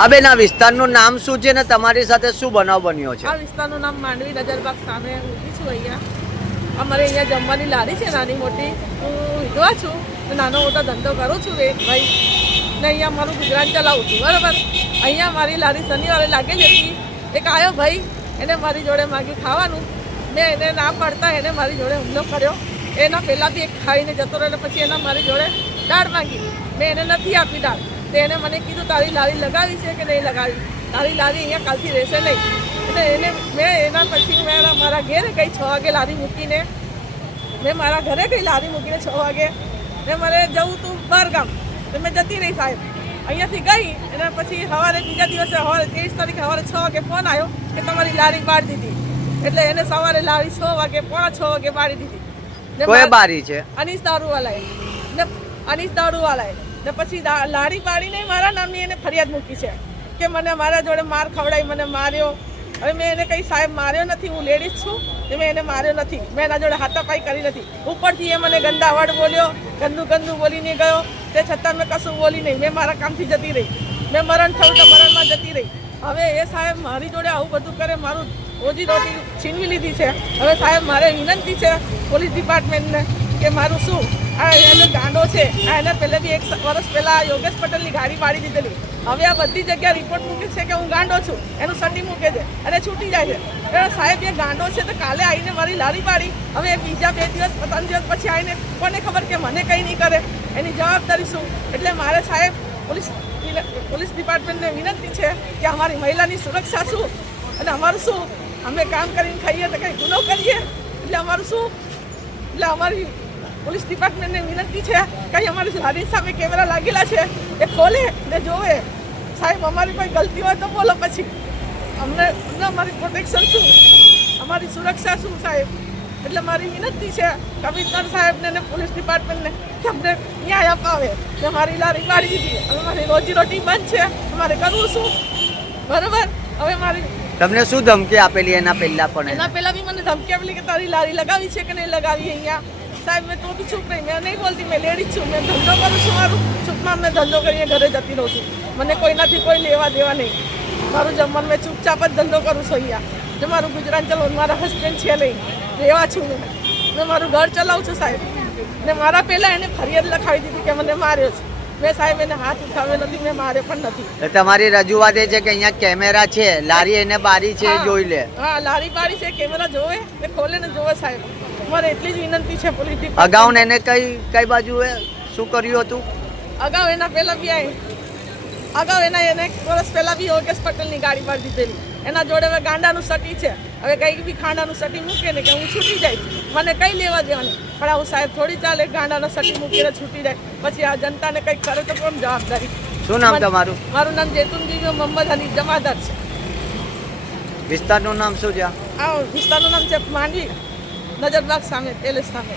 આ આ વિસ્તારનું નામ શું છે ને તમારી સાથે શું બનાવ બન્યો છે? આ વિસ્તારનું નામ માંડવી નજરબાગ સામે ઊભી છું અહીંયા. અમારે અહીંયા જમવાની લારી છે, નાની મોટી. હું વિધવા છું નાનો મોટો ધંધો કરું છું એ ભાઈ. ને અહીંયા મારું ગુજરાન ચલાવું છું બરાબર? અહીંયા મારી લારી શનિવારે લાગેલી હતી. એક આવ્યો ભાઈ, એને મારી જોડે માગ્યું ખાવાનું. મેં એને ના પાડતા એને મારી જોડે હુમલો કર્યો. એના પહેલાં બી એક ખાઈને જતો રહ્યો પછી એના મારી જોડે દાળ માંગી. મેં એને નથી આપી દાળ. તો એને મને કીધું તારી લારી લગાવી છે કે નહીં લગાવી? તારી લારી અહીંયા કાલથી રહેશે નહીં. એટલે એને મેં એના પછી મેં મારા ઘેરે ગઈ છ વાગે લારી મૂકીને. મેં મારા ઘરે ગઈ લારી મૂકીને છ વાગે. ને મારે જવું તું બહારગામ. તો મેં જતી રહી સાહેબ. અહીંયાથી ગઈ અને પછી સવારે બીજા દિવસે સવારે ત્રેવીસ તારીખે સવારે છ વાગે ફોન આવ્યો કે તમારી લારી પાડી દીધી. એટલે એને સવારે લારી છ વાગે પોણા છ વાગે પાડી દીધી. કોઈ બારી છે? અનીસ દારૂવાલાએ. ને અનિશ દારૂવાલાએ. ને પછી લાડી પાડીને મારા નામની એને ફરિયાદ મૂકી છે કે મને મારા જોડે માર ખવડાવી, મને માર્યો. હવે મેં એને કંઈ સાહેબ, માર્યો નથી, હું લેડીઝ છું. ને મેં એને માર્યો નથી. મેં એના જોડે હાથાપાઈ કરી નથી. ઉપરથી એ મને ગંદા વર્ડ બોલ્યો, ગંદુ ગંદુ બોલીને ગયો. તે છતાં મેં કશું બોલી નહીં. મેં મારા કામથી જતી રહી. મેં મરણ થયું તો મરણમાં જતી રહી. હવે એ સાહેબ મારી જોડે આવું બધું કરે, મારું રોજી રોટી છીનવી લીધી છે. હવે સાહેબ મારે વિનંતી છે પોલીસ ડિપાર્ટમેન્ટને કે મારું શું? આ એનો ગાંડો છે. આ એને પહેલે બી એક વર્ષ પહેલા યોગેશ પટેલની ગાડી પાડી દીધેલી. હવે આ બધી જગ્યા રિપોર્ટ મૂકે છે કે હું ગાંડો છું. એનું સન્ડી મૂકે છે અને છૂટી જાય છે. એટલે સાહેબ, એ ગાંડો છે તો કાલે આવીને મારી લારી પાડી. હવે બીજા બે દિવસ, ત્રણ દિવસ પછી આવીને કોને ખબર કે મને કંઈ નહીં કરે? એની જવાબદારી શું? એટલે મારે સાહેબ, પોલીસ પોલીસ ડિપાર્ટમેન્ટને વિનંતી છે કે અમારી મહિલાની સુરક્ષા શું? અને અમારું શું? અમે કામ કરીને ખાઈએ તો કંઈ ગુનો કરીએ? એટલે અમારું શું? એટલે અમારી પોલીસ ડિપાર્ટમેન્ટને વિનંતી છે કે અમારી લારી સામે કેમેરા લાગેલા છે. એ ખોલે ને જોવે. સાહેબ અમારી કોઈ ગલતી હોય તો બોલો પછી. અમને અમારી પ્રોટેક્શન શું? અમારી સુરક્ષા શું સાહેબ? એટલે મારી વિનંતી છે કમિશનર સાહેબને ને પોલીસ ડિપાર્ટમેન્ટને કે અમને ન્યાય અપાવે કે મારી લારી પાડી દીધી. હવે મારી રોજી રોટી બંધ છે. અમારે કરવું શું? બરોબર? હવે મારી તમને શું ધમકી આપેલી એના પહેલા પણ? એના પહેલા બી મને ધમકી આપેલી કે તારી લારી લગાવી છે કે નહીં લગાવી અહીંયા? સાહેબ, મેં તો બી રહી મેં નહીં બોલતી, મેં લેડી છું, મેં ધંધો કરું છું, મારું ચૂપમાં મેં ધંધો કરીને ઘરે જતી રહું છું. મને કોઈનાથી કોઈ લેવા દેવા નહીં. મારું જમવાનું મેં ચૂપચાપ જ ધંધો કરું છું અહીંયા. જો મારું ગુજરાત ચલાવું, મારા હસબન્ડ છે નહીં. રહેવા છું મેં મેં મારું ઘર ચલાવું છું સાહેબ. ને મારા પહેલાં એને ફરિયાદ લખાવી દીધી કે મને માર્યો છે. મેં સાહેબ એને હાથ ઉઠાવ્યો નથી મેં મારે પણ નથી. તમારી રજૂઆત એ છે કે અહીંયા કેમેરા છે લારી એને બારી છે. જોઈ લે. હા લારી બારી છે કેમેરા જોવે ને ખોલે ને જોવે સાહેબ. મારે એટલી જ વિનંતી છે પોલીસ. અગાઉ એને કઈ કઈ બાજુએ શું કર્યું હતું? અગાઉ એના પહેલા બી આવી અગાઉ એના એને વર્ષ પહેલા બી યોગેશ પટેલની ગાડી પર દીધેલી. એના જોડે હવે ગાંડાનું સટી છે. હવે કંઈક બી ખાંડાનું સટી મૂકે ને કે હું છૂટી જાય મને કઈ લેવા દેવાની? પણ આવું સાહેબ થોડી ચાલે ગાંડાનો સટી મૂકીને છૂટી જાય પછી આ જનતાને કંઈક કરે તો કોણ જવાબદારી? શું નામ તમારું? મારું નામ જેતુનજી મોહમ્મદ અલી જમાદાર છે. વિસ્તારનું નામ શું છે આ વિસ્તારનું નામ છે માંડવી નજરબાગ સામે પેલેસ સામે.